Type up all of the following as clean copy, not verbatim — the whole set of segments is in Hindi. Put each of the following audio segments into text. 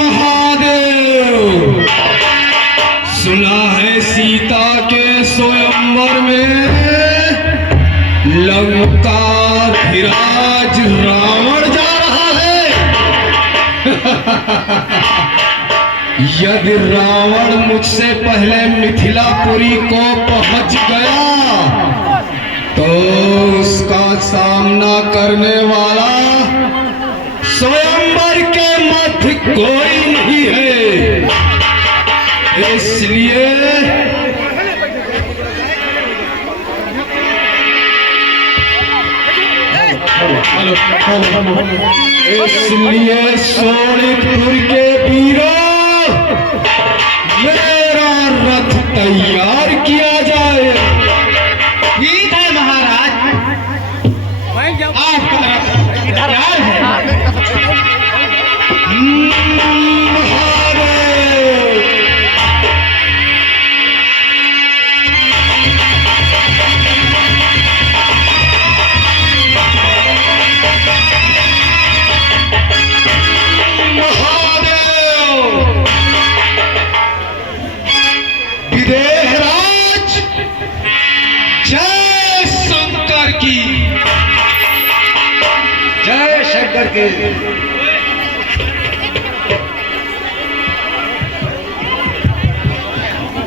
महादेव, सुना है सीता के स्वयंवर में लंका धीराज रावण जा रहा है। यदि रावण मुझसे पहले मिथिलापुरी को पहुंच गया तो उसका सामना करने वाला स्वयंवर के मध्य कोई नहीं है। इसलिए सोनितपुर के वीरों, मेरा रथ तैयार किया जाए। ठीक है महाराज, आपका रथ तैयार है। करके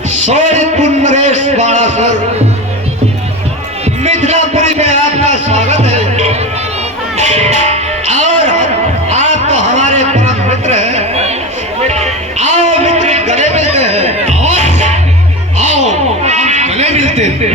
सोनितपुर नरेश बाड़ासर मिथिलापुरी में आपका स्वागत है। और आप तो हमारे परम मित्र हैं। आओ मित्र, गले मिलते हैं। आओ हम गले मिलते हैं।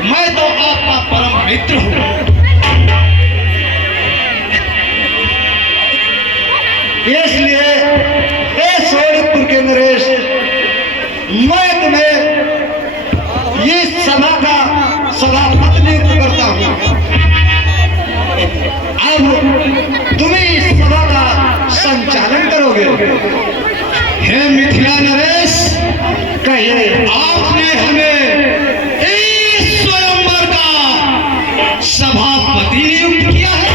मैं तो आपका परम मित्र हूं। इसलिए सोनितपुर के नरेश, मैं तुम्हें इस सभा का सभापति नियुक्त करता हूं। अब तुम्हें इस सभा का संचालन करोगे। हे मिथिला नरेश, कहिए, आपने हमें सभापति नियुक्त किया है,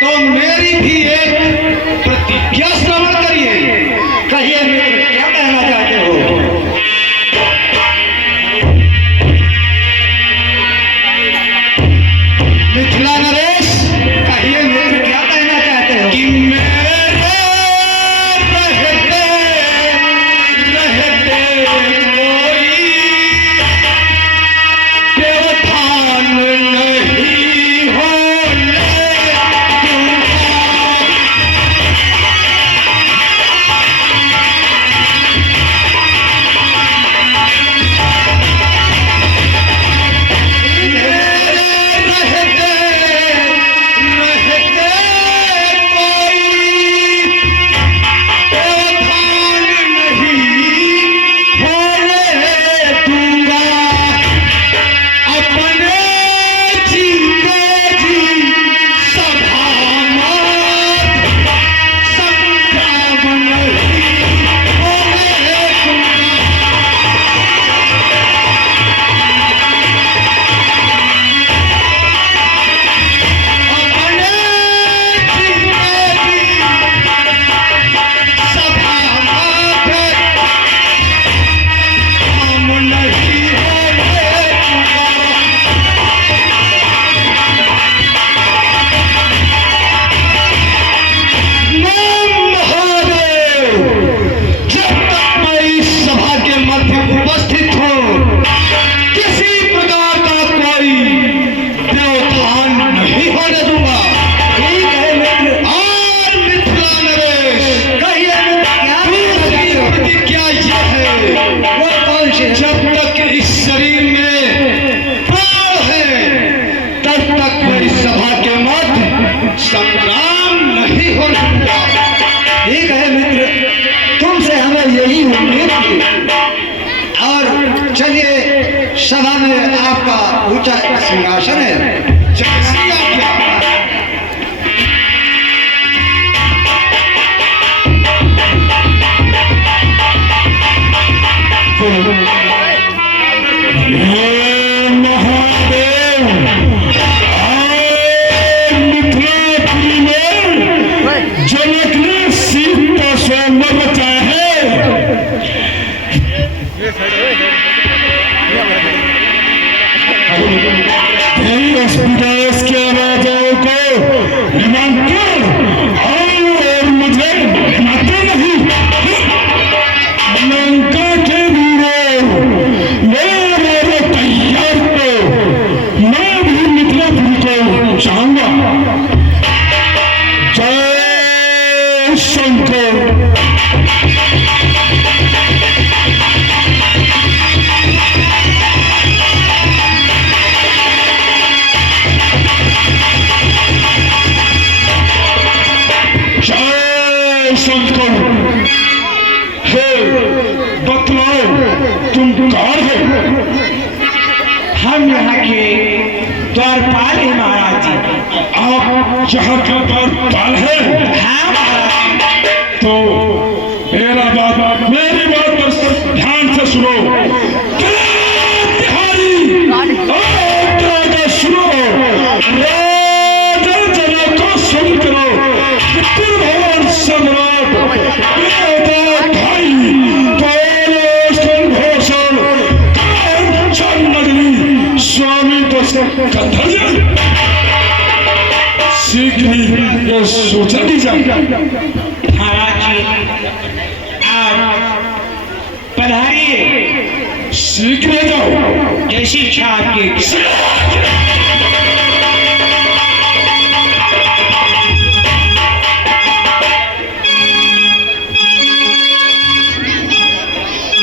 तो मेरी भी एक प्रतिज्ञा श्रवण करिए। कहिए मित्र, क्या कहना चाहते हो? मिथिला नरेश, कहिए मित्र, क्या कहना चाहते हो? कि मेरे रहते संग्राम नहीं हो सकता। ठीक है मित्र, चलिए, सभा में आपका ऊंचा सिंहासन है। जैसी आज्ञा। महादेव मिथिलापुरी में जनक ने सीता स्वयंवर रचा है। देश विदेश के राजाओं को निमंत्रण और मुझे निमंत्रण नहीं। लंका के वीरों, मेरे तैयार को मैं भी मिथिलापुरी को चाहूंगा। जय शंकर। जय शंकर। हे बतलाओ, तुम कौन हो? हम यहाँ के द्वारपाल हैं महाराज जी। आप यहाँ का द्वारपाल है? हाँ महाराज। तो मेरी बात पर ध्यान से सुनो। बिहारी सुनो, राजा जनक को सुन करो। त्रिभुवन सम्राट भाई भूषण नगरी स्वामी शीघ्र ही ये सूचना दी जाए। महाराज जी आप पधारिए। शीघ्र जाओ। जैसी इच्छा आपकी।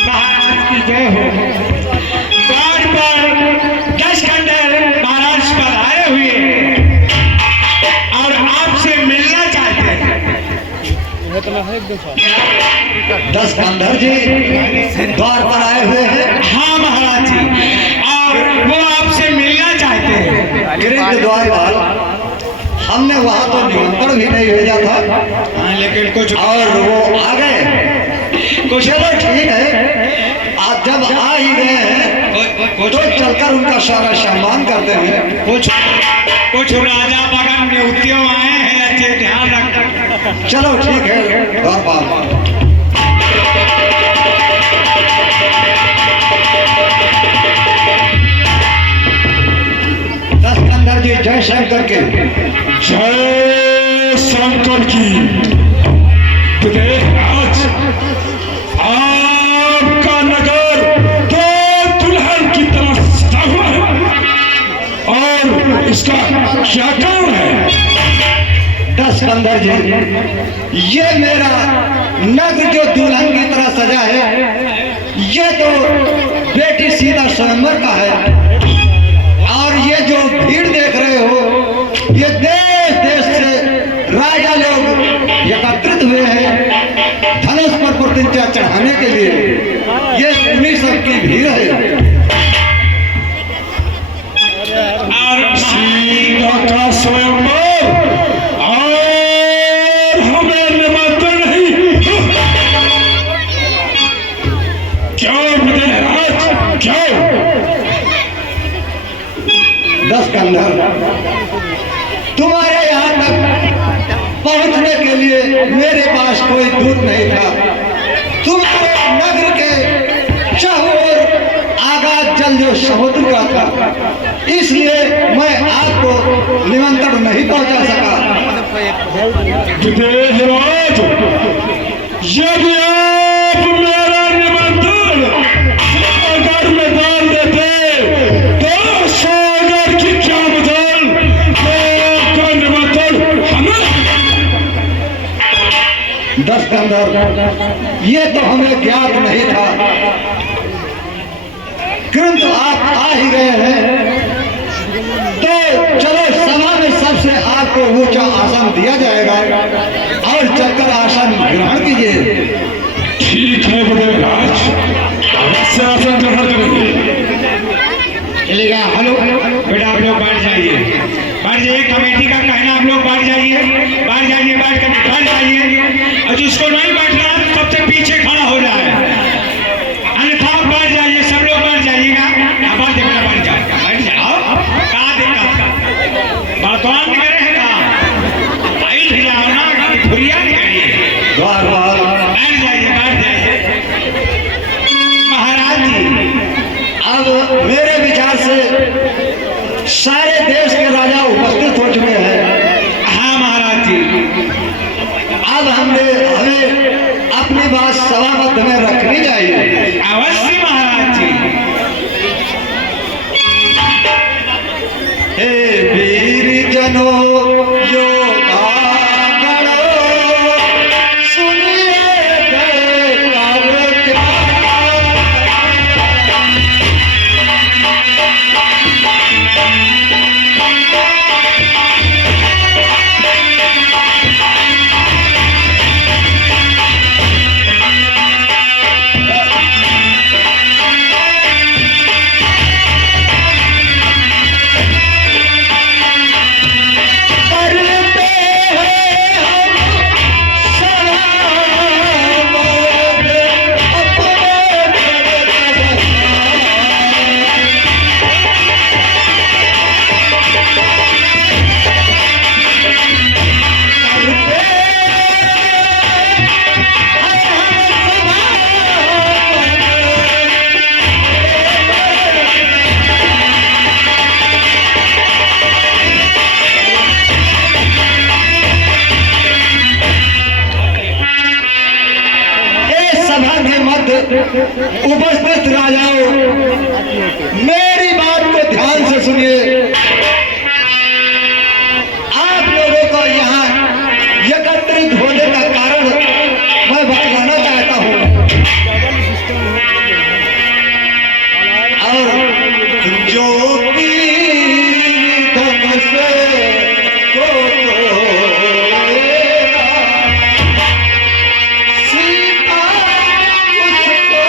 महाराज की जय हो। द्वार पर 10 खंडर महाराज पधारे हुए हैं और आपसे मिलना चाहते हैं। 10 कंधर जी द्वार पर आए हुए हैं। हाँ महाराज जी, और वो आपसे मिलना चाहते हैं। गृह द्वार पर हमने वहां तो निमंत्रण भी नहीं भेजा था, हाँ, लेकिन कुछ और वो आ गए। कुछ चलो ठीक है, आप जब आ ही गए हैं तो चलकर उनका सारा सम्मान करते हैं। कुछ राजा बगन नियुक्तियों आए हैं, अच्छे ध्यान रख। चलो ठीक है द्वारपाल। कंधर जी जय शंकर के। जय शंकर की। आज आपका नगर तो दुल्हन की तरह सजा हुआ है, और इसका क्या कारण है? 10 कंधर जी, ये मेरा नगर जो दुल्हन की तरह सजा है, ये तो बेटी सीता स्वयंवर का है। और ये जो भीड़ देख रहे हो, ये देश देश से राजा लोग एकत्रित हुए हैं धनुष पर प्रतिज्ञा चढ़ाने के लिए। ये उन्हीं सब की भीड़ है। और सीता का स्वयंवर, और हमें निमंत्रण नहीं। क्यों महाराज, क्यों? 10 कंधर, तुम्हारे यहाँ तक पहुँचने के लिए मेरे पास कोई दूत नहीं था। तुम्हारे नगर के चारों ओर आगाज जल जो समुद्र का था, इसलिए मैं आपको निमंत्रण नहीं पहुंचा सका। विदेहराज, यदि आप मेरा निमंत्रण सागर में डाल देते तो सागर की क्या मजाल, आपका निमंत्रण हमें। 10 कंधर, ये तो हमें ज्ञात नहीं था, किंतु आप आ ही गए हैं तो चलो सभा में सबसे आपको ऊंचा आसन दिया जाएगा और चलकर आसन ग्रहण कीजिए। ठीक है विदेहराज, अवश्य आसन ग्रहण करेंगे। हेलो बेटा, आप लोग बैठ जाइए, बैठ जाइए। कमेटी का कहना आप लोग बैठ जाइए, बैठ जाइए, बैठ कर बैठ जाइए। और जिसको नहीं बैठना है सबसे पीछे खड़ा हो जाए, अन्यथा बैठ जाइए, सब लोग बैठ जाइएगा। अब बैठ जाओ, बैठ जाओ, बैठ जाओ। कहाँ दिक्कत बर्तमान करे है कहाँ आई भी जाओ ना, फुरिया करिए। बार बार बैठ जाइए, बैठ जाइए। महाराज जी, अब मेरे विचार से सारे देश के राजा उपस्थित हो चुके हैं। हाँ महाराज जी, अब हमें अपनी बात सभा मध्य में रखनी चाहिए। अवश्य महाराज जी। हे वीर जनों योद्धा गणों, सुनिए जयकार क्या। उपस्थित राजाओं, मेरी बात को ध्यान से सुनिए। आप लोगों को यहाँ एकत्रित होने का कारण मैं बतलाना चाहता हूँ। और जो कि धन से सीता उसको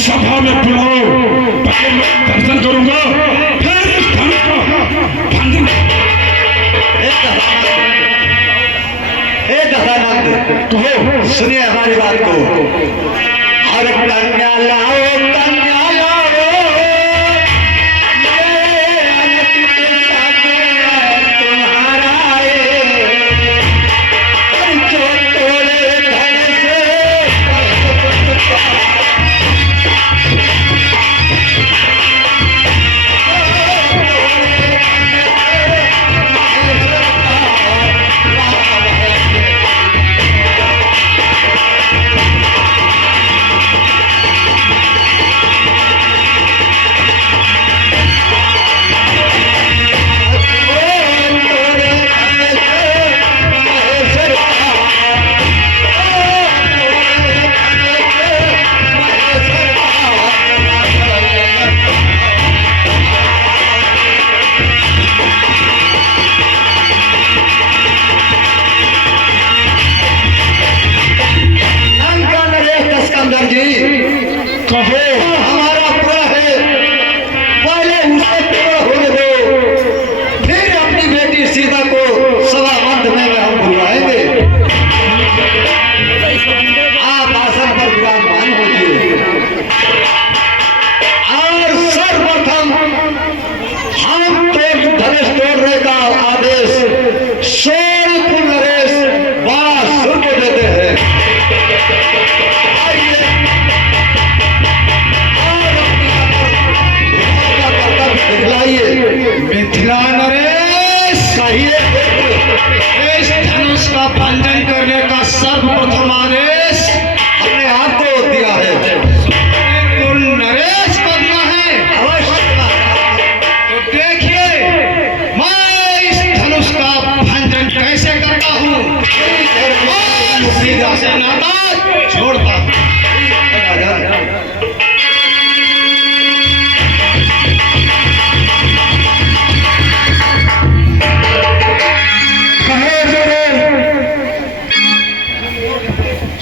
सभा में बुलाओ, पहले मैं दर्शन करूंगा, फिर इस धन का भंजन। कहो, सुनिए हमारी बात को। और कन्या लाओ, कन्या लाओ, ये अनंत तुम्हारा जो तोड़े धन से कहो, हमारा पूरा है, पहले उसे पूरा होने दो, फिर अपनी बेटी सीता को सभा मंच में हम बुलवाएंगे। आप आसन पर विराजमान होइए और सर्वप्रथम हम तो धनुष तोड़ने का आदेश सोनपुर नरेश बाणासुर को देते हैं। मिथिला नरेश, इस धनुष का भंजन करने का सर्वप्रथम आदेश हमने आपको दिया है। कुल नरेश को दिया है। तो देखिए मैं इस धनुष का भंजन कैसे करता हूँ। सीधा से नाता छोड़ता हूँ।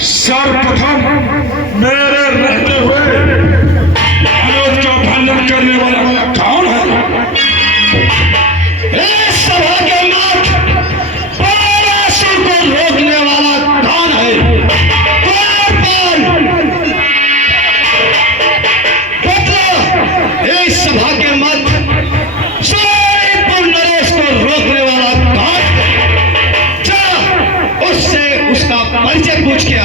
सर्वप्रथम मेरे रहते हुए धनुष का भंजन करने वाला कौन है? इस सभा के नाथ बाणासुर को रोकने वाला कौन है? इस सभा के मध्य सोनपुर नरेश को रोकने वाला कौन है? जा उससे उसका परिचय पूछ के आ।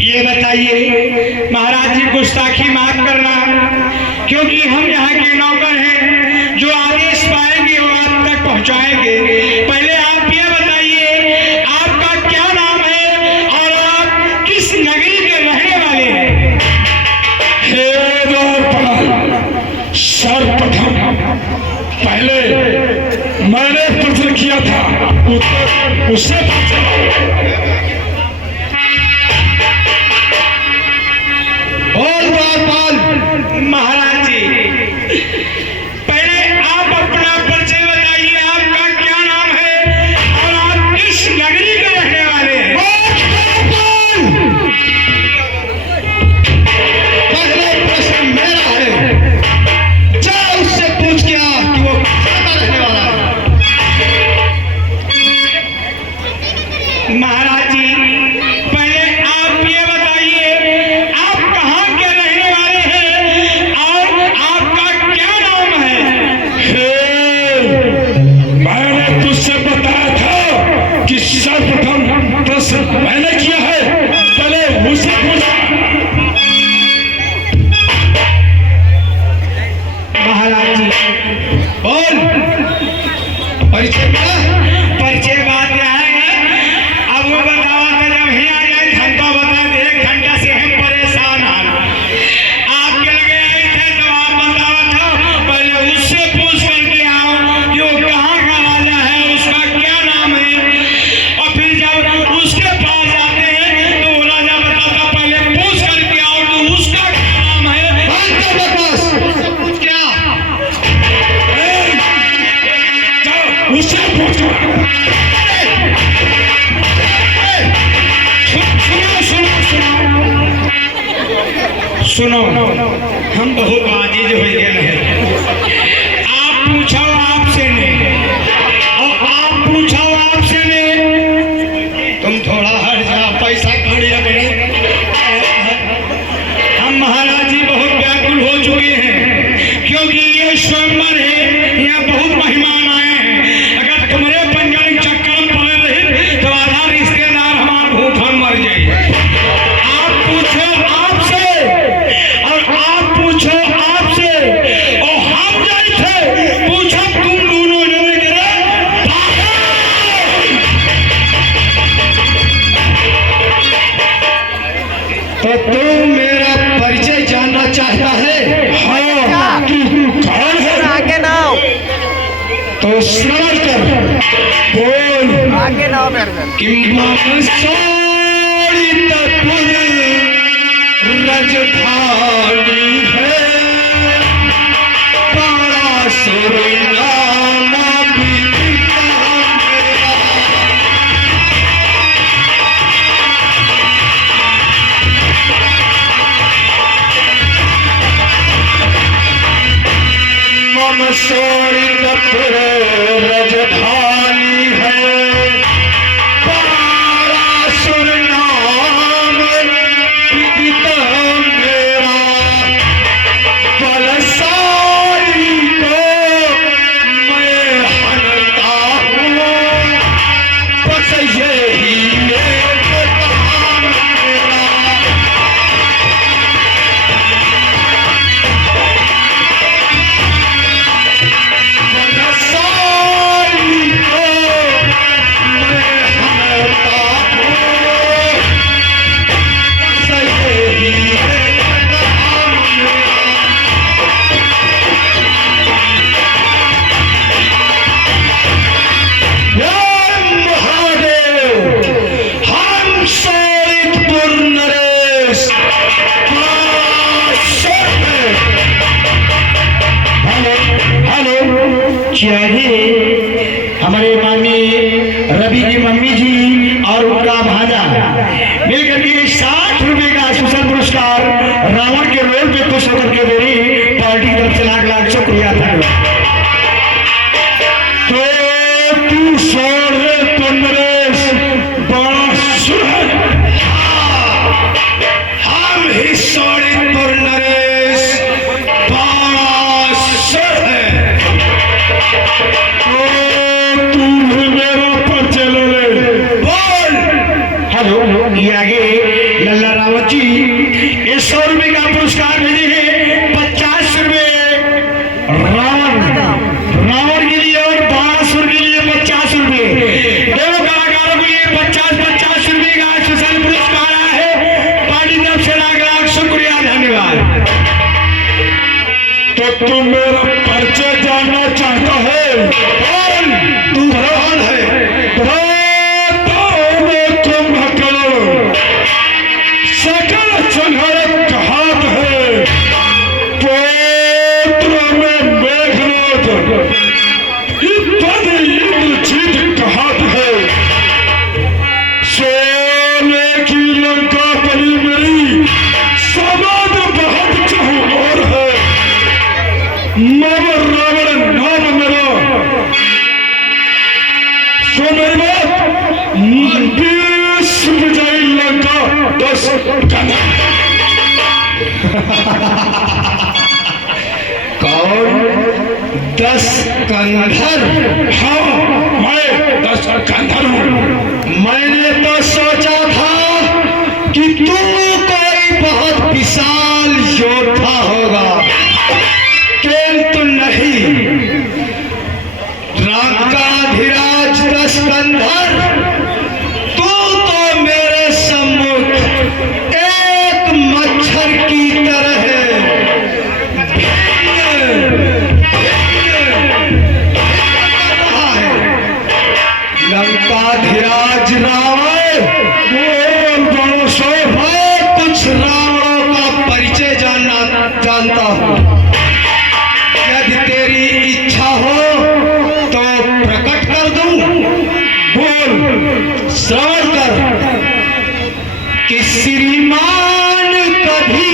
ये बताइए महाराज जी, गुस्ताखी माफ करना, क्योंकि हम यहाँ के नौकर हैं, जो आदेश पाएंगे वो आप तक पहुँचाएंगे। पहले आप ये बताइए आपका क्या नाम है और आप किस नगरी के रहने वाले हैं? हे द्वारपाल, सर्वप्रथम पहले मैंने प्रश्न किया था, उत्तर उससे पूछा। महाराज जी, पहले आप अपना परिचय बताइए, आपका क्या नाम है और आप किस नगरी के रहने वाले हैं? पहला प्रश्न मेरा है, जा उससे पूछ के आ कि वो कहाँ का रहने वाला है। महाराज जी, पहले आप ये बताइए आप कहाँ के रहने वाले हैं और आपका क्या नाम है? मैंने तुझसे बताया था कि सर्वप्रथम प्रश्न मैंने किया है, पहले मुझसे पूछा। महाराज जी बोल, परिचय क्या? परिचय बात यहाँ है, अब वो बतावा सुनो, हम बहुत आजीज हो गए हैं। आप पूछो आपसे नहीं, और आप पूछो आपसे नहीं। तुम थोड़ा हट जाओ, पैसा कौड़ी अपने। हम महाराज जी बहुत व्याकुल हो चुके हैं, क्योंकि ये स्वयंवर है, यहाँ बहुत मेहमान आए हैं। अगर तुम्हारे पंजाबी चक्कर में पड़े रहे तो आधा रिश्तेदार हमारे भूखा मर जाए। आप पूछो आपसे, और आप पूछो आपसे, और हम जैसे पूछो तुम दोनों जने करे तो तू मेरा परिचय जानना चाहता है? हाँ, तू कौन है? आगे ना आओ, तो श्रवण कर, बोल। आगे ना आओ मेरे घर। कि सोड़ितपुर रजधानी है, बड़ा सुरनामा बिकता मेरा। मम सोड़ितपुर रजधानी है, बड़ा सुरनाम बिकता मेरा। बलशाली को मैं हनता हूँ, बस यही एक काम मेरा। बलशाली को मैं हनता हूँ, बस यही एक काम मेरा। जय महादेव, हम सोड़ितपुर नरेश हेलो, क्या है? हमारे माननीय रवि की मम्मी जी और उनका भाजा मिलकर के 60 रुपए का स्पेशल पुरस्कार रावण के रोल पे खुश होकर के दे रही। पार्टी की तरफ से लाख लाख शुक्रिया, धन्यवाद। तो तू सोड़ितपुर नरेश बड़ा सुर है। हम ही सोड़ितपुर नरेश बड़ा सुर है। तो तू भी मेरा परिचय ले ले। बोल। हेलो, ये आगे लल्ला रावत जी ये 100 रुपए का पुरस्कार भेजे हैं। 50 रुपए रावण के लिए और 12 के लिए 50 रुपए। दोनों कलाकारों के लिए 50-50 रुपए का स्पेशल पुरस्कार आया है। पार्टी तरफ से लाख लाख शुक्रिया, धन्यवाद। तो तू मेरा परिचय जानना चाहता है? बोल, तू कौन है? कुंभकर्ण सकल संहारक हाथ है, पुत्र में मेघनाथ इत्यादि इंद्रजीत का हाथ है। सोने की लंका परी मेरी, समाज बहुत चहु और है। मगर रावण नाम मेरा, सो मेरी बात 20 विजयी लंका 10 कन्या। कौन? 10 कंधर? हाँ, मैं 10 कंधर हूँ। मैंने तो सोचा था कि तू कोई बहुत विशाल योद्धा होगा, किंतु नहीं। रांकाधिराज 10 कंधर, तू तो मेरे सम्मुख एक मच्छर की तरह है। लंकाधिराज रावण, मैं कुछ रावणों का परिचय जानता हूँ। यदि तेरी इच्छा हो तो प्रकट कर दूं। बोल, श्रवण कर कि श्रीमान कभी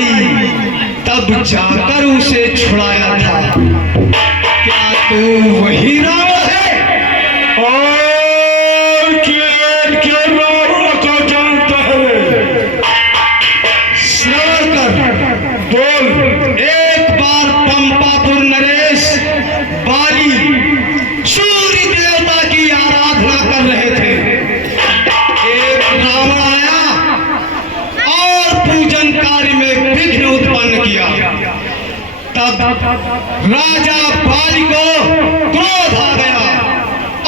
आई तब जाकर उसे छुड़ाया था। क्या तू वही रावण है? और के रावण को जानता है? श्रवण कर, बोल। एक बार पंपापुर नरेश बाली सूर्य देवता की आराधना कर रहे थे। एक रावण आया और पूजन कार्य में विघ्न उत्पन्न किया। तब राजा बाली को क्रोध आ गया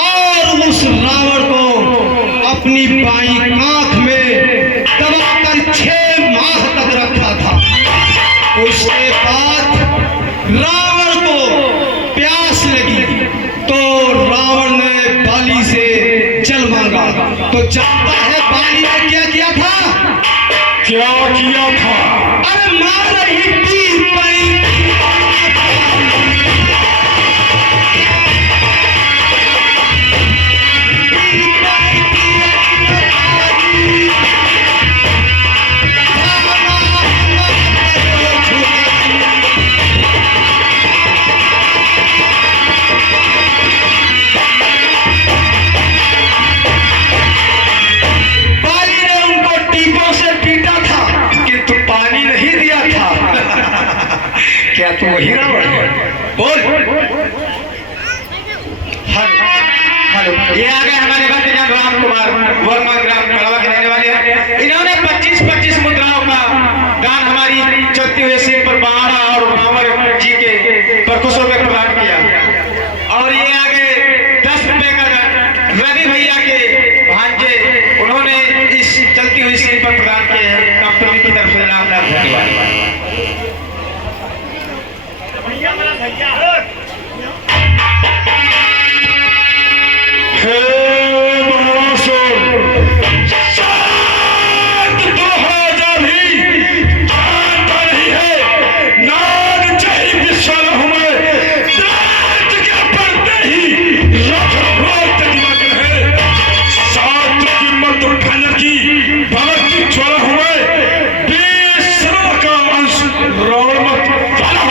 और उस रावण को अपनी बाईं आंख में दबाकर 6 माह तक रखा था। उसके बाद रावण को प्यास लगी तो रावण ने बाली से जल मांगा। तो जानता है बाली ने क्या किया था? क्या किया था? अरे मार रही तीर पड़ी। क्या तू वही रावण है? बोल। हेलो, ये आ गए हमारे भतीजा राम कुमार वर्मा, ग्राम कड़वा के रहने वाले हैं। इन्होंने 25-25 मुद्राओं का दान हमारी चलती हुई सीट पर बहारा और रावण जी के परकुशों में प्रदान किया। और ये आगे 10 रुपए का रवि भैया के भांजे उन्होंने इस चलती हुई सीट पर प्रदान किए हैं। कंपनी की तरफ से लाख लाख धन्यवाद। हे महासुर, शायद 2000 ही जानता नहीं है। नाग जय विश्वरह में रात के पड़ते ही रथ रोक दिवाकर है। शास्त्र की मत उठाने की भगवती ज्वरह में 20 का अंश रावण मत वाला।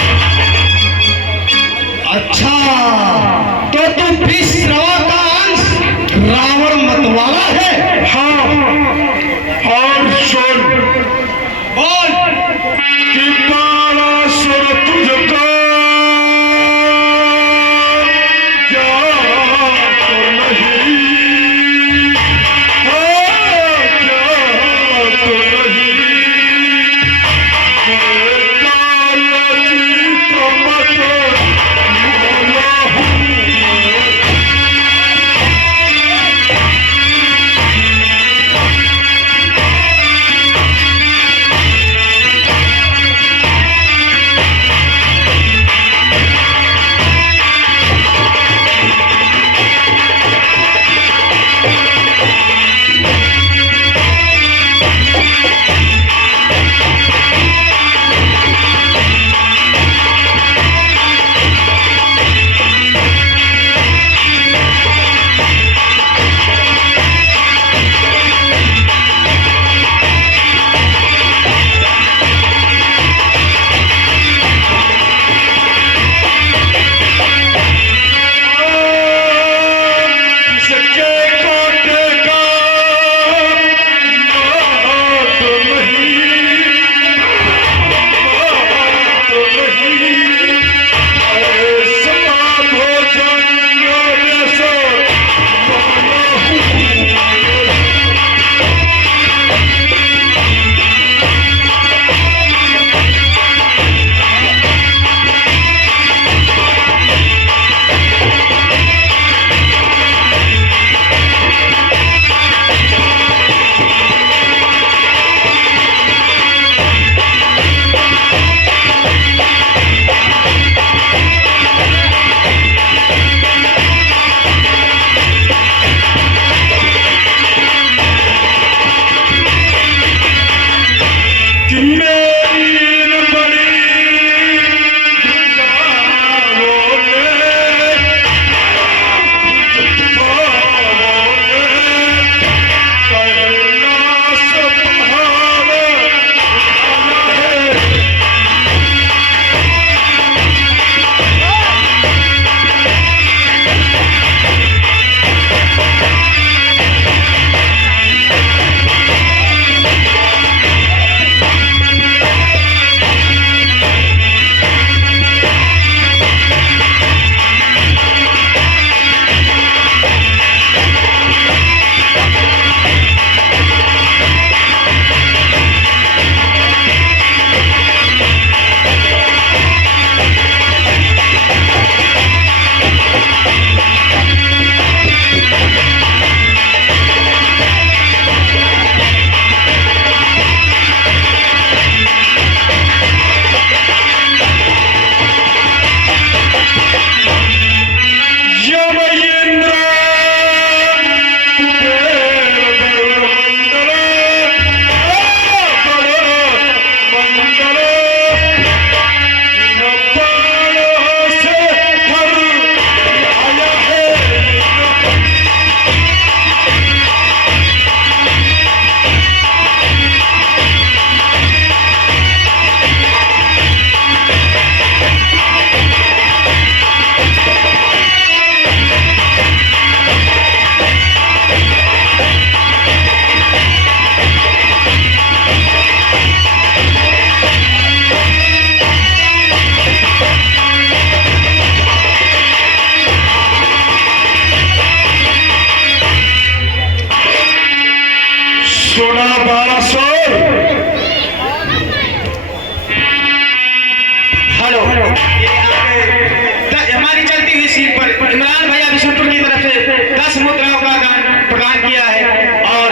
इमरान भैया विष्णुपुर की तरफ से 10 मुद्राओं का दान प्रदान किया है। और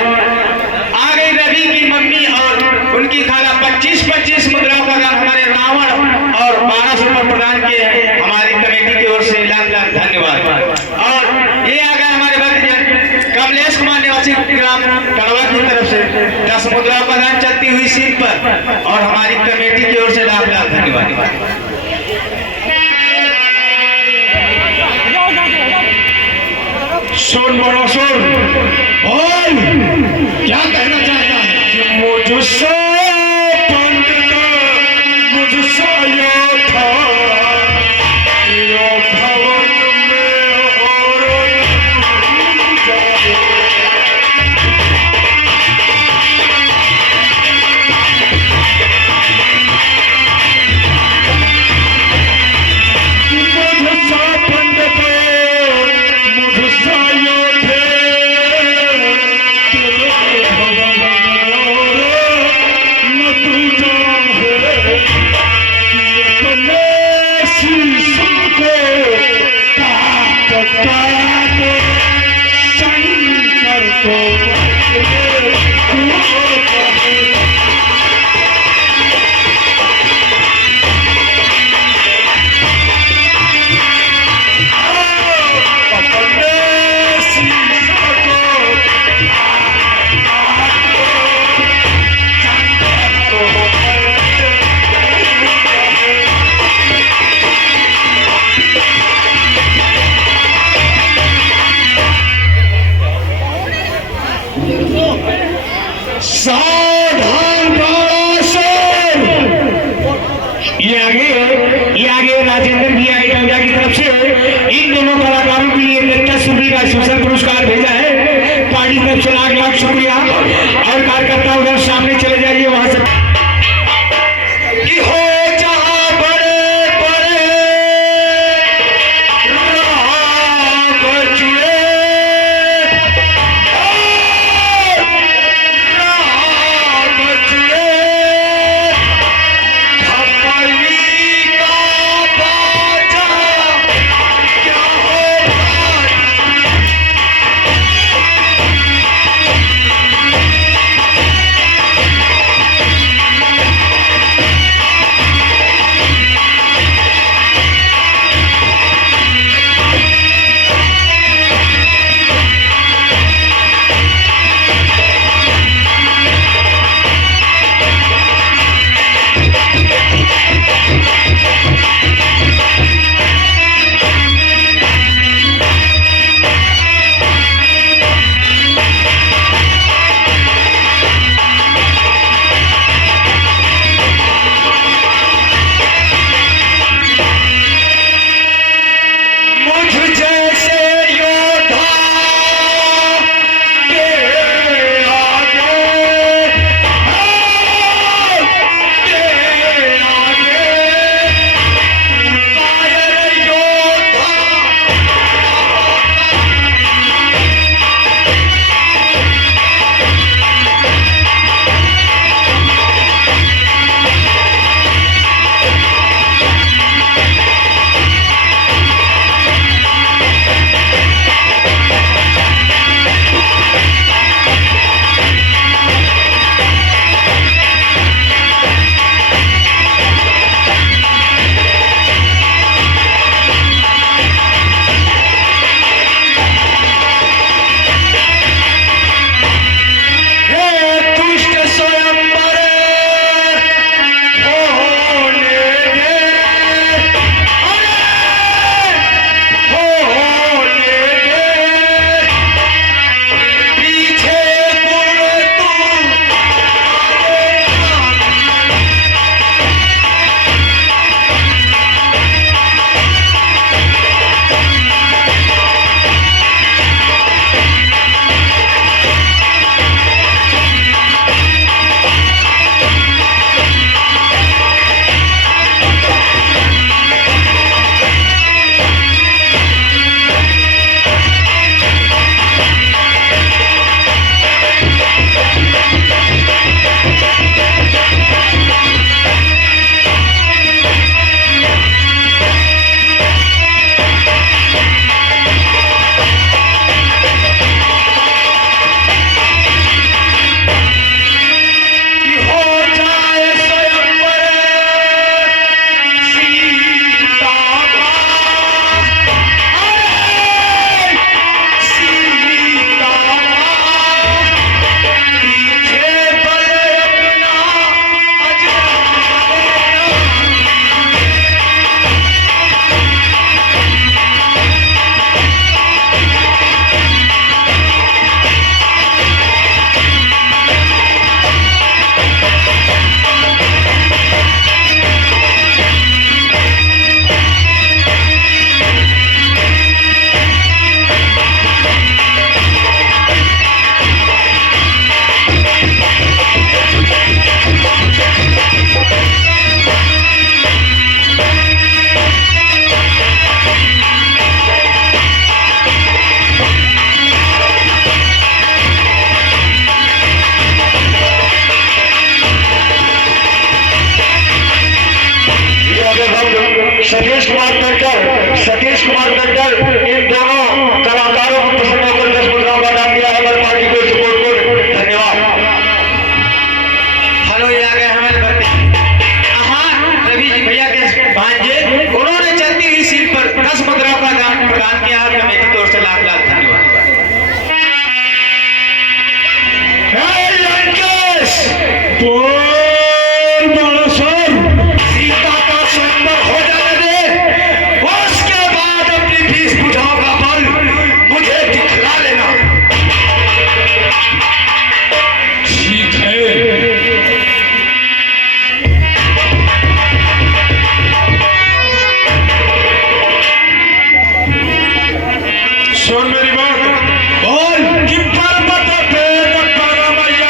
आ गई रवि की मम्मी और उनकी खाला 25 मुद्राओं का दान हमारे रावण और 1200 रुपये प्रदान किए हैं हमारी कमेटी की ओर से। लाख लाख धन्यवाद। और ये आ गए हमारे भक्तजन कमलेश कुमार निवासी ग्राम कड़वा की तरफ से 10 मुद्राओं का दान चलती हुई सीट पर और हमारी कमेटी की ओर से लाख लाख धन्यवाद। सुन बड़ा सुन, बोल क्या कहना चाहता है? मुझसे पंडित मुझसे योद्धा यो भवन में और जाए। मुझसे पंडित मुझसे योद्धे तेरे भवन और न तू जाए। अपने शीशों को काट काट शंकर को सावधान बालासुर। ये आगे राजेंद्र भैया इटौजा की तरफ से इन दोनों कलाकारों के लिए नृत्य सुरभि का स्पेशल पुरस्कार भेजा है। पार्टी तरफ से लाख लाख शुक्रिया। और कार्यकर्ता उधर सामने चले जाइए वहां से कि हो जहां बड़े बड़े राग जुड़े, राग जुड़े थपली का बाजा क्या होगा। सतीश कुमार पेंटर इन दोनों कलाकारों को पसंद होकर 10 मुद्राओं का दान दिया है। हमारी पार्टी को सपोर्ट कर धन्यवाद। हेलो, ये आ गए हमारे बर्ती। हाँ, रवि जी भैया के भांजे, उन्होंने चलती हुई सीट पर 10 मुद्राओं का दान प्रदान किया है। कमेटी की ओर से लाख लाख धन्यवाद। बोल बड़ा सर, सीता का स्वयंवर हो जाने दे, उसके बाद अपनी 20 भुजाओं का बल मुझे दिखला लेना। ठीक है। सुन मेरी बात, बोल कि पर्वत पे मैया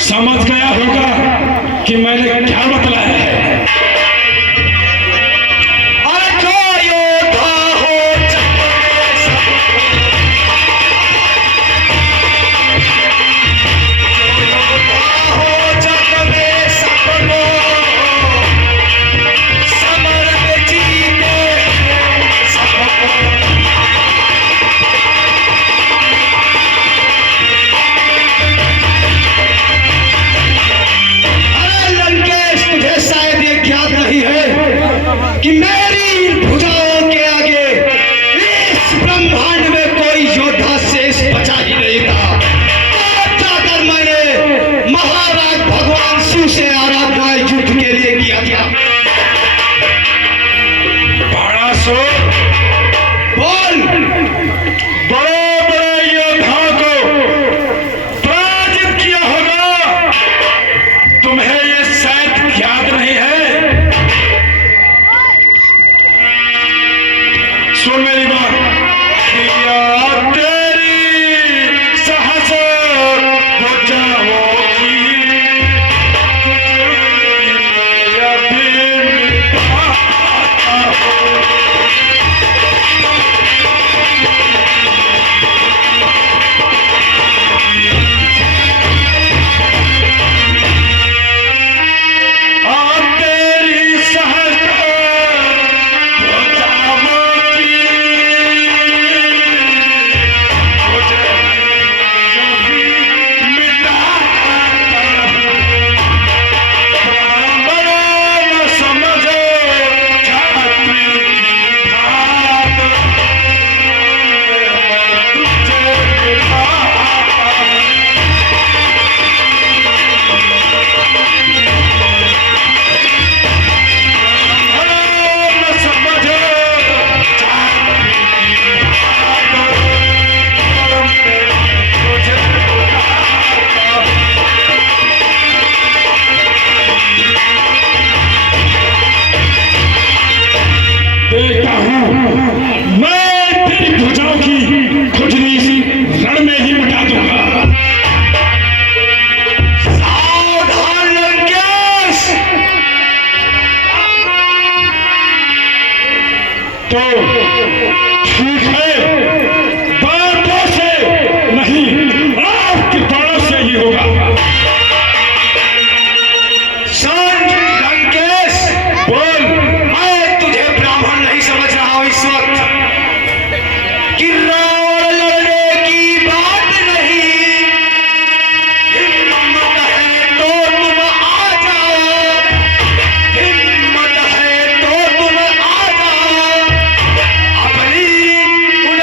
समझ गया होगा कि मैंने क्या बतलाया है। अरे जो योद्धा हो जग में सपनो समर में जीते कि मेरी भुजाओं के आगे इस ब्रह्मांड में कोई योद्धा शेष बचा ही नहीं था। तब जाकर मैंने महाराज भगवान शिव से आराधना युद्ध के लिए किया था। बड़ा सो बोल, बड़े बड़े योद्धाओं को पराजित किया होगा, तुम्हें ये शायद याद नहीं है। सुन मेरी बात, तेरी सहस भुजाओं की देखता हूं मैं तेरी भुजाओं की खुजली इसी रण में ही मिटा दूंगा। सावधान लंकेश। तो ठीक है, बातों से नहीं, आपके बाणों से ही होगा। लंकेश बोल, समझ रहा हूं इस वक्त कि रावण लड़ने की बात नहीं, हिम्मत है तो तुम आ जाओ, हिम्मत है तो तुम आ जाओ, अपनी उन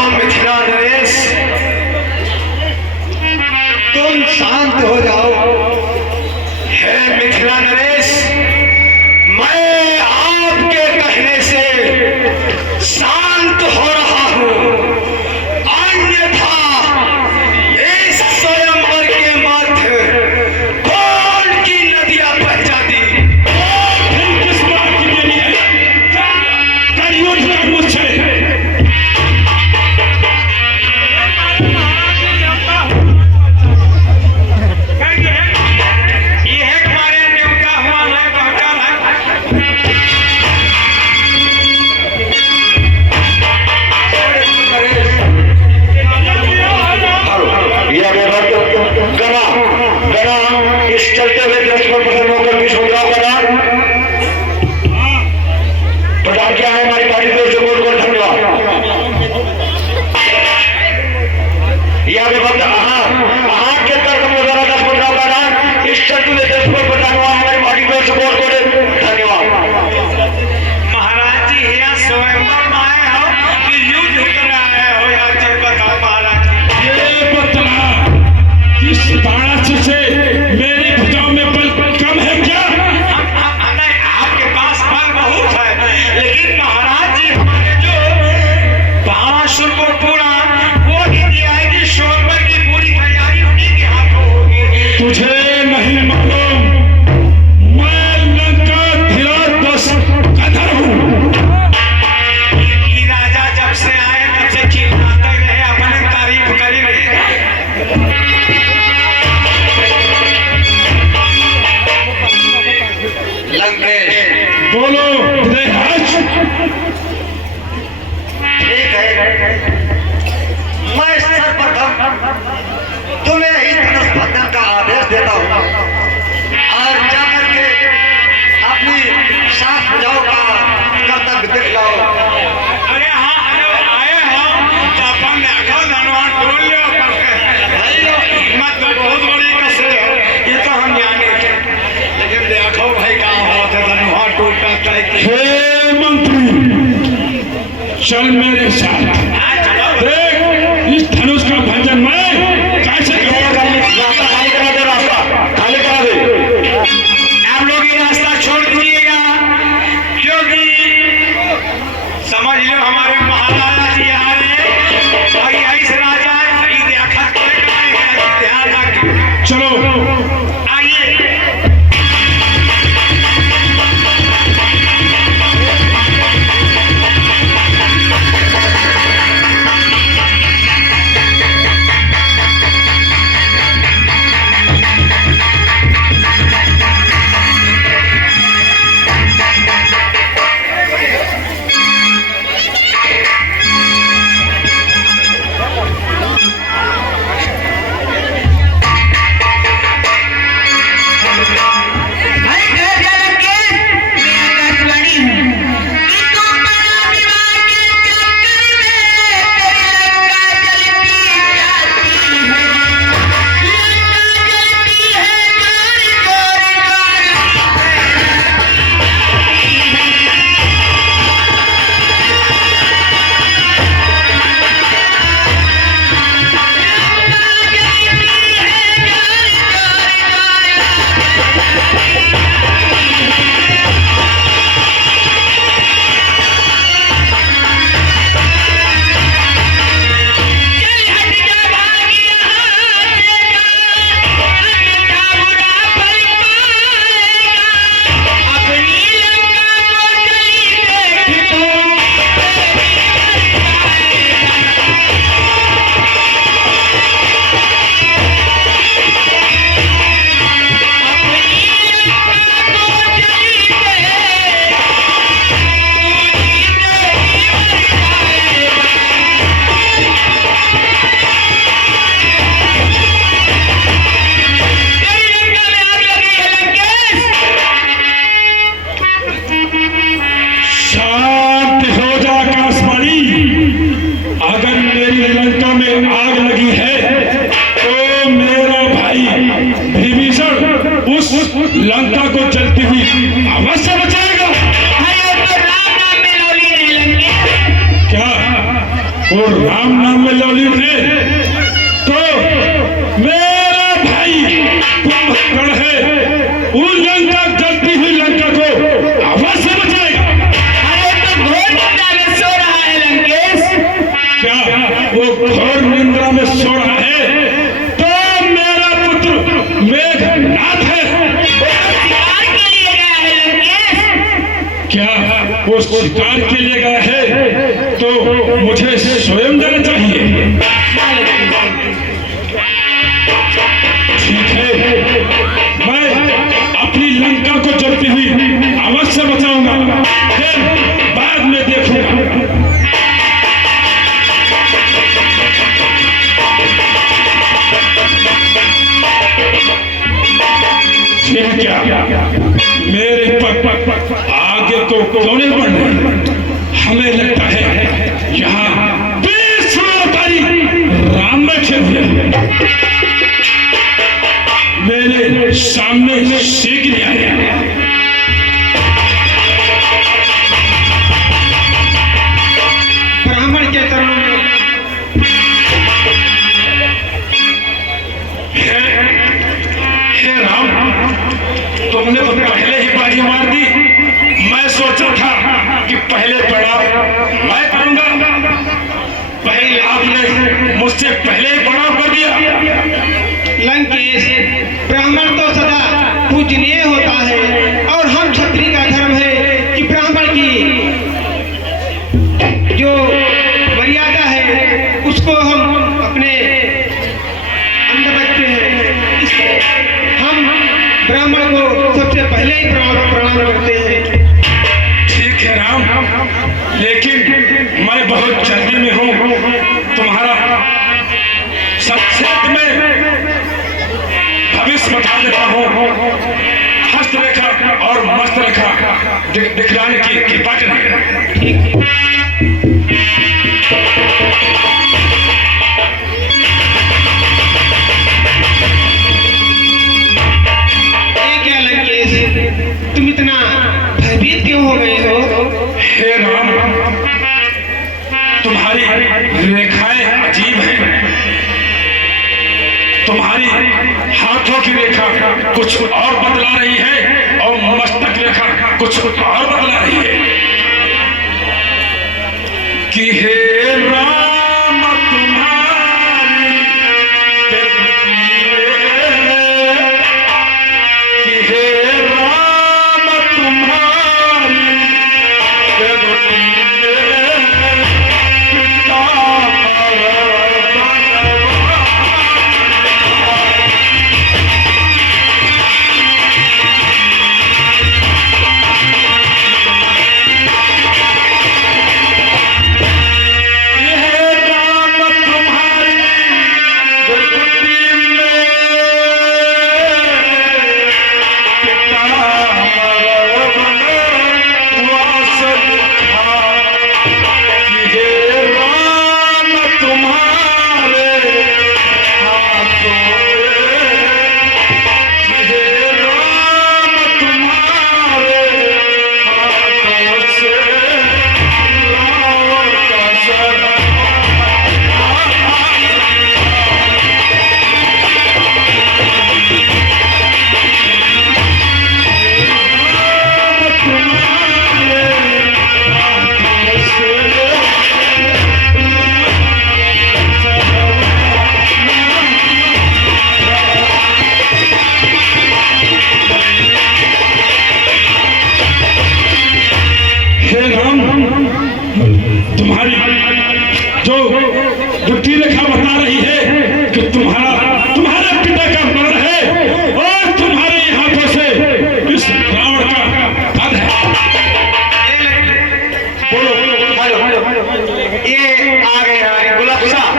हाँ मिथिला नरेश, तुम शांत हो जाओ। हे मिथिला नरेश, मैं आपके कहने से शांत हो रहा हूँ, अन्यथा इस स्वयंवर के मध्य खून की नदियां बह जाती। फिर किस बात की देरी है? करियो झूठ मुझसे। यह हमारे न्योता हुआ है, पहुंचा है। यह व्यवहार गना गना इस चलते हुए देश पर प्रसन्न होकर भी सुझाव करा। प्रधान क्या है हमारी पार्टी को सपोर्ट कर, धन्यवाद। यह व्यवहार के तर्क में द्वारा 10-15 करा इस चलते हुए देश पर प्रधान हुआ हमारी पार्टी को सपोर्ट करे, धन्यवाद। महाराज जी यहाँ स्वयंवर में आए हो कि युद्ध कर आए हो? या जी बताओ महाराज जी। ये बतला किस बाणा से मेरी भुजाओं में बल कम है क्या? नहीं, आपके पास बल बहुत है, लेकिन महाराज जी हमारे जो बाणासुर को पूरा वो ही दिया है कि स्वयंवर की पूरी तैयारी उन्हीं के हाथों होगी। तुझे नहीं मालूम मैं लंका धीराज कधर हूँ। ये राजा जब से आए तब से चिल्लाते रहे, अपने तारीफ करी रहे। लंकेश, बोलो देहाज। ठीक है, मैं सर्वप्रथम तुम्हें ही धनुष बंधन का आदेश देता हूँ और जाकर के अपनी सास भुजाओं का कर्तव्य दिखलाओ। अरे हाँ, अरे आए हो तो अपन देखो धनवान बोल लो करके। भाई हिम्मत तो बहुत बड़ी कसर है, ये तो हम जाने थे, लेकिन देखो भाई कहाँ हो थे धनवान टूटता है। हे मंत्री चल मेरे साथ। देख इस धनुष का भंजन मैं कैसे करूंगा। रास्ता खाली करा दे, रास्ता खाली करा दे। आप लोग ये रास्ता छोड़ दीजिएगा, क्योंकि समझ लो हमारे महाराजा जी आ रहे हैं। भाई ऐसे राजा है, ये देखा कोई नहीं है, ध्यान रखिए। चलो आइए। नाम में लवलीन है तो मेरा भाई कुंभकर्ण है, उस लंका जलती हुई लंका को अवश्य बचाएगा। अरे तो घोर निद्रा में सो रहा है लंकेश। क्या वो घोर निद्रा में सो रहा है? तो मेरा पुत्र मेघनाथ है। शिकार के लिए गया है लंकेश। क्या वो शिकार के लिए गया है तो मुझे स्वयं जाना चाहिए। ठीक है, मैं अपनी लंका को जलती हुई अवश्य बचाऊंगा, फिर बाद में देखूंगा। क्या मेरे पर आगे को कौन बढ़ रहे? हमें लगता है यहाँ 20 अवतारी राम बैठे हुए मेरे सामने सीख लिया है। ब्राह्मण के चरणों में हे राम, तुमने तो पहले ही बाजी मार दी। मैं सोचा था कि पहले पड़ा मैं करूंगा, पहले आपने मुझसे पहले ही बड़ा कर दिया। लंकेश, ब्राह्मण तो सदा पूजनीय होता है और हम क्षत्रिय का धर्म है कि ब्राह्मण की जो मर्यादा है उसको हम अपने अंदर रखते हैं। इसलिए हम ब्राह्मण को सबसे पहले ही प्रणाम करते हैं। ठीक है राम, लेकिन मैं बहुत जल्दी में हूँ। तुम्हारा संक्षेप में भविष्य बता देता हूँ। हस्तरेखा और मस्तरेखा दिखलाने की कृपा करें। क्या लंकेश, तुम इतना भयभीत क्यों हो गए हो? हे राम, तुम्हारी रेखाएं अजीब हैं। तुम्हारी हाथों की रेखा कुछ और बतला रही है और मस्तक रेखा कुछ और बतला रही है कि हे राम तुम्हारी कि हे राम तुम्हारी तुम्हारी जो वृत्ति रेखा बता रही है कि तुम्हारे पिता का मरण है और तुम्हारे हाथों से इस रावण का वध है। ये आ गए गुलाब साहब,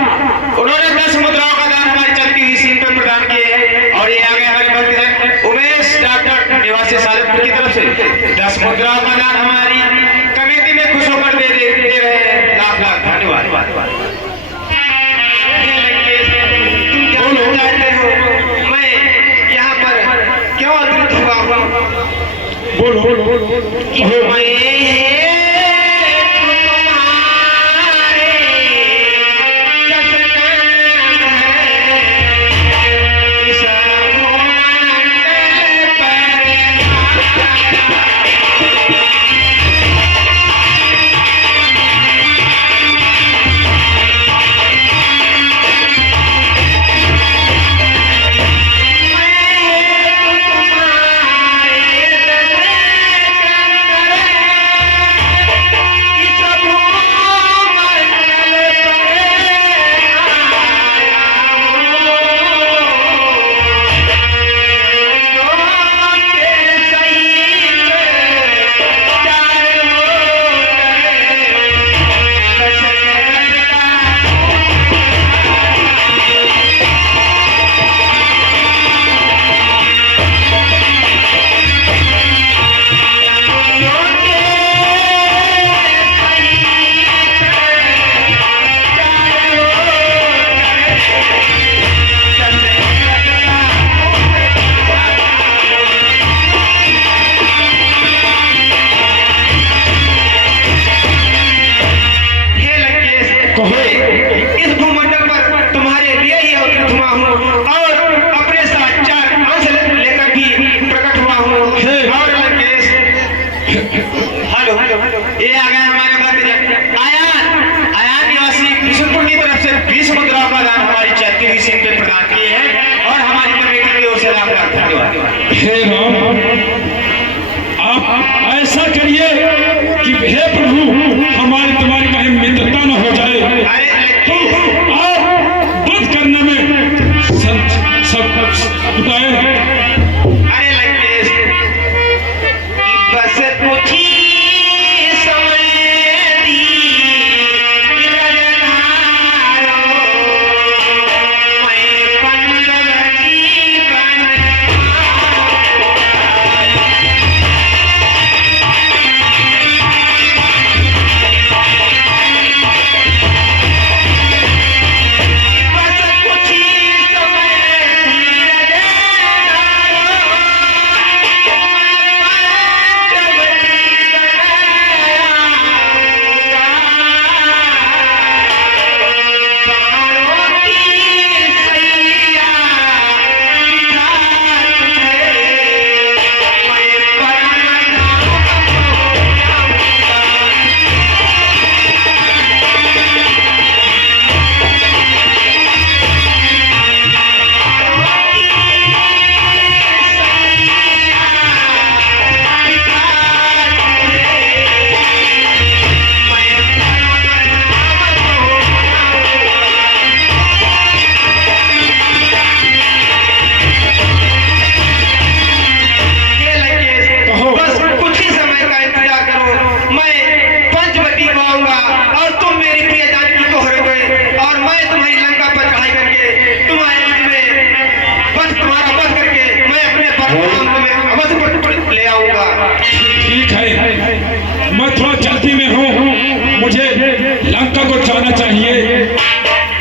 उन्होंने 10 मुद्राओं का दान हमारी चलती हुई सीट पर प्रदान किए हैं। और ये आ गए हमारे भक्तजन उमेश डॉक्टर निवासी सादतपुर की तरफ से 10 मुद्राओं का दान हमारी कमेटी में खुश होकर दे रहे हैं। लाख लाख धन्यवाद। तुम क्या चाहते हो, मैं यहाँ पर क्यों अतिरिक्त हुआ हूँ? बोलो कि मैं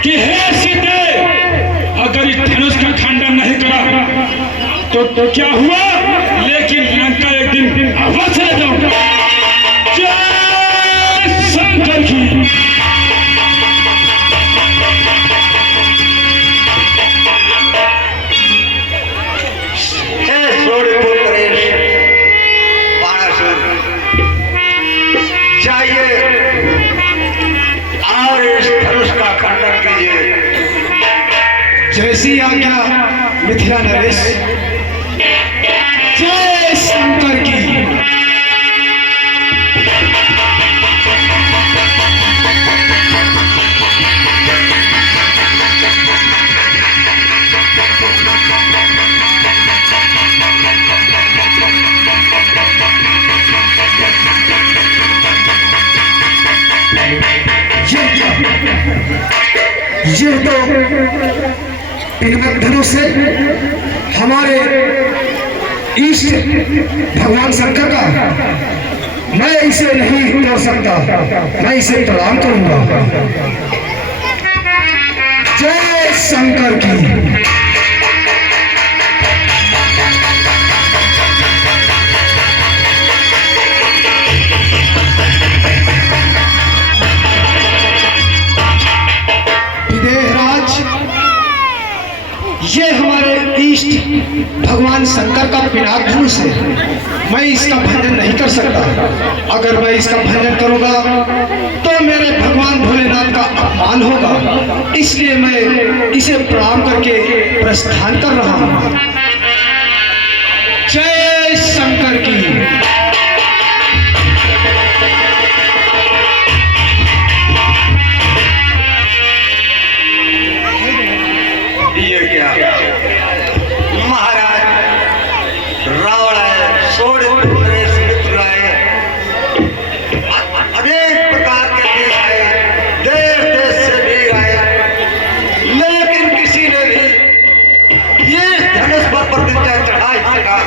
कि हे सीते, अगर इस धनुष का खंडन नहीं करा तो क्या हुआ, लेकिन लंका एक दिन अवश्य ले जाऊंगा। जय शंकर की। जाइए और इस धनुष का खंडन कीजिए। जैसी आज्ञा मिथिला नरेश। जय शंकर की। ये तो पिनवक धनुष से हमारे इष्ट भगवान शंकर का, मैं इसे नहीं तोड़ सकता, मैं इसे प्रणाम करूंगा। जय शंकर की। ये हमारे इष्ट भगवान शंकर का पिनाक धनुष है। मैं इसका भंजन नहीं कर सकता। अगर मैं इसका भंजन करूंगा तो मेरे भगवान भोलेनाथ का अपमान होगा, इसलिए मैं इसे प्रणाम करके प्रस्थान कर रहा हूं। जय शंकर की। महाराज रावण है, सोड़ नरेश मित्र है, अनेक प्रकार के वीर आए, देश देश से वीर आए, लेकिन किसी ने भी ये धनुष पर प्रतिज्ञा चढ़ा सका।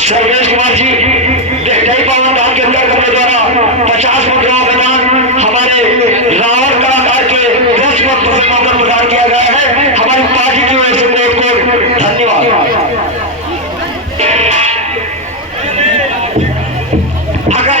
सर्वेश कुमार जी देहटाई पावन धाम के अंदर करने द्वारा 50 मुद्राओं का दान हमारे रावण कलाकार के 10 प्रतिमाओं पर प्रदान किया गया है। हमारी पार्टी की ओर से बहुत बहुत धन्यवाद। अगर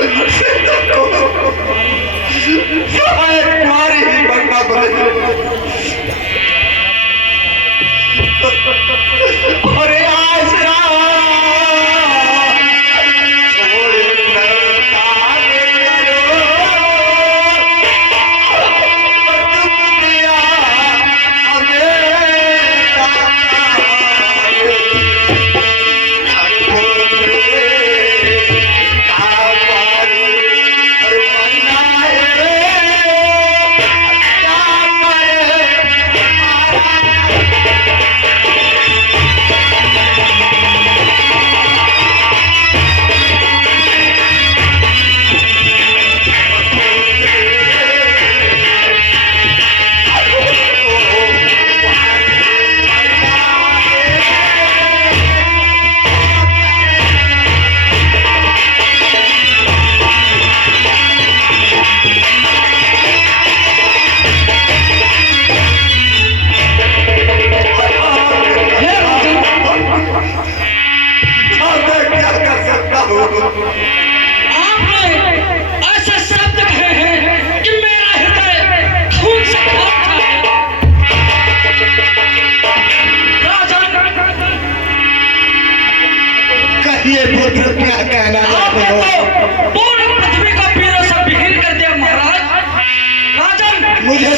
सीता को सहायक कुमारी ही बनना पड़ेगा। अरे आसरा छोड़ नरता ये पुत्र क्या कहना चाहते हो? पूर्ण पृथ्वी का पीड़ा सब विहीन कर दिया महाराज। राजन मुझे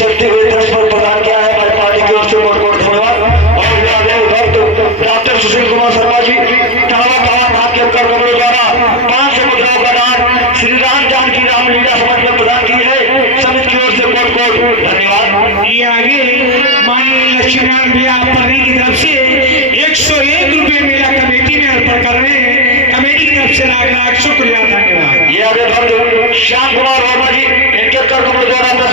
चलते हुए 10 पर प्रदान किया है हमारी पार्टी की ओर से बहुत बहुत धन्यवाद। और भक्त डॉक्टर सुशील कुमार शर्मा जी धाम के कर कमलों द्वारा 500 मुद्राओं का दान श्री राम जानकी रामलीला समाज में प्रदान की है, समिति की ओर से बहुत बहुत धन्यवाद। ये आगे माननीय लक्ष्मीनारायण भैया पढ़ने की तरफ से 101 रुपये मेला कमेटी में अर्पण कर रहे हैं, कमेटी की तरफ से लाख लाख शुक्रिया धन्यवाद। ये आगे भक्त श्याम कुमार वर्मा जी इनके कर कमलों द्वारा 10